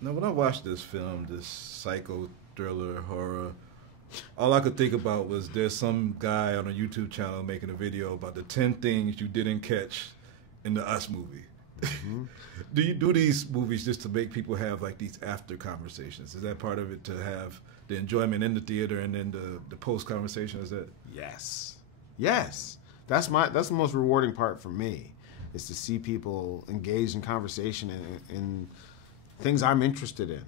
Now, when I watched this film, this psycho thriller horror, all I could think about was there's some guy on a YouTube channel making a video about the 10 things you didn't catch in the Us movie. Mm-hmm. Do you do these movies just to make people have like these after conversations? Is that part of it, to have the enjoyment in the theater and then the post conversation? Is that? Yes. That's the most rewarding part for me, is to see people engaged in conversation in things I'm interested in,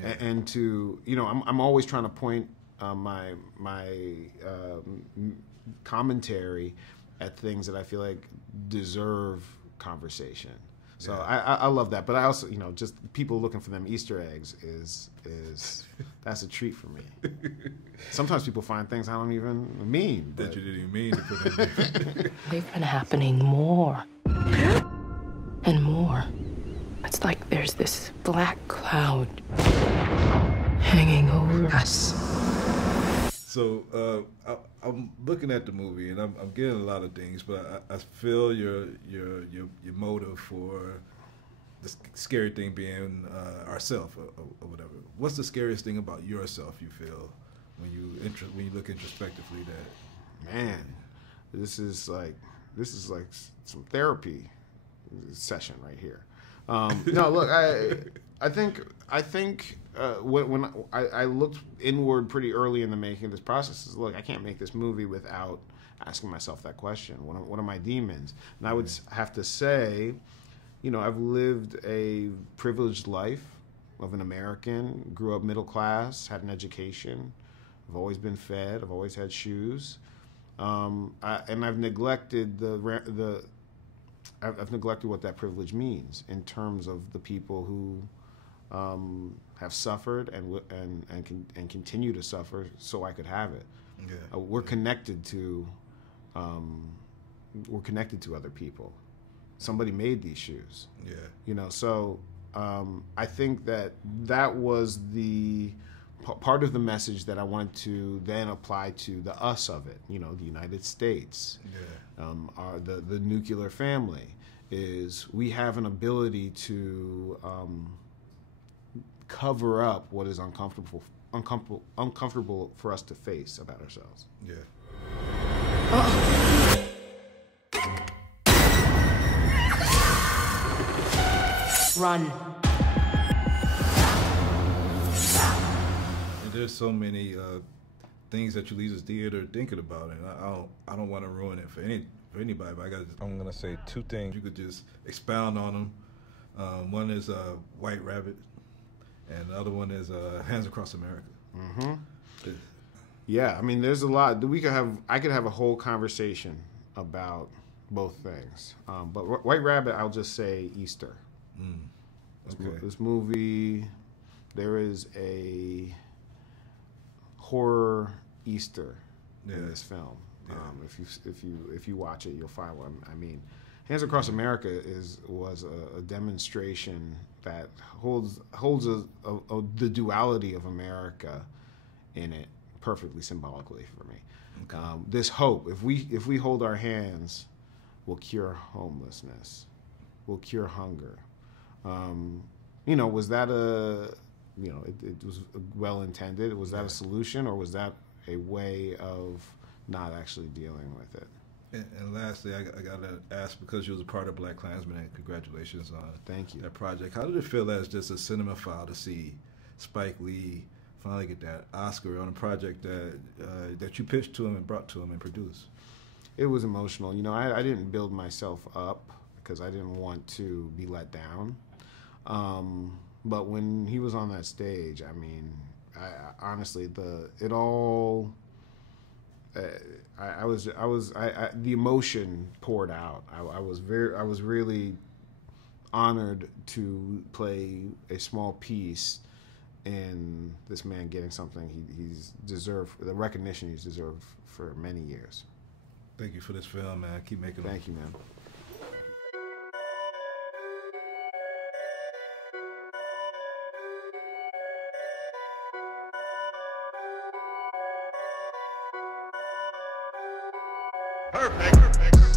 yeah. and to, you know, I'm always trying to point my commentary at things that I feel like deserve conversation. So yeah. I love that, but I also, you know, just people looking for them Easter eggs is that's a treat for me. Sometimes people find things I don't even mean. That you didn't even mean to put in there. They've been happening more and more. It's like there's this black cloud hanging over us. So I'm looking at the movie and I'm getting a lot of things, but I feel your motive for the scary thing being ourself or whatever. What's the scariest thing about yourself you feel when you look introspectively? That, man, this is like some therapy session right here. No, look, I think when I looked inward pretty early in the making of this process, is, look, I can't make this movie without asking myself that question. What are my demons? And I would have to say, you know, I've lived a privileged life of an American, grew up middle class, had an education. I've always been fed. I've always had shoes, and I've neglected I've neglected what that privilege means in terms of the people who have suffered and continue to suffer, so I could have it. Yeah. We're connected to other people. Somebody made these shoes. Yeah. You know, so I think that was the part of the message that I wanted to then apply to the us of it. You know, the United States. Yeah. The nuclear family is, we have an ability to cover up what is uncomfortable for us to face about ourselves. Yeah. Run. And there's so many things that you leave the theater thinking about, and I don't want to ruin it for anybody. But I'm gonna say two things. You could just expound on them. One is White Rabbit, and the other one is Hands Across America. Mm-hmm. Yeah, I mean, there's a lot. I could have a whole conversation about both things. But White Rabbit, I'll just say Easter. Okay. This movie, there is a horror Easter in this film. Yeah. If you watch it, you'll find what I mean. Hands Across America was a demonstration that holds the duality of America in it perfectly symbolically for me. Okay. This hope, if we hold our hands, we'll cure homelessness, we'll cure hunger. You know, was that it was well intended? Was that a solution, or was that a way of not actually dealing with it? And lastly, I got to ask, because you was a part of Black Klansman, and congratulations on Thank you. That project. How did it feel as just a cinemaphile to see Spike Lee finally get that Oscar on a project that you pitched to him and brought to him and produced? It was emotional. You know, I didn't build myself up because I didn't want to be let down. But when he was on that stage, I mean, honestly, the emotion poured out. I was really honored to play a small piece in this man getting something he's deserved, the recognition he's deserved for many years. Thank you for this film, man. Keep making them. Thank you, man. Perfect.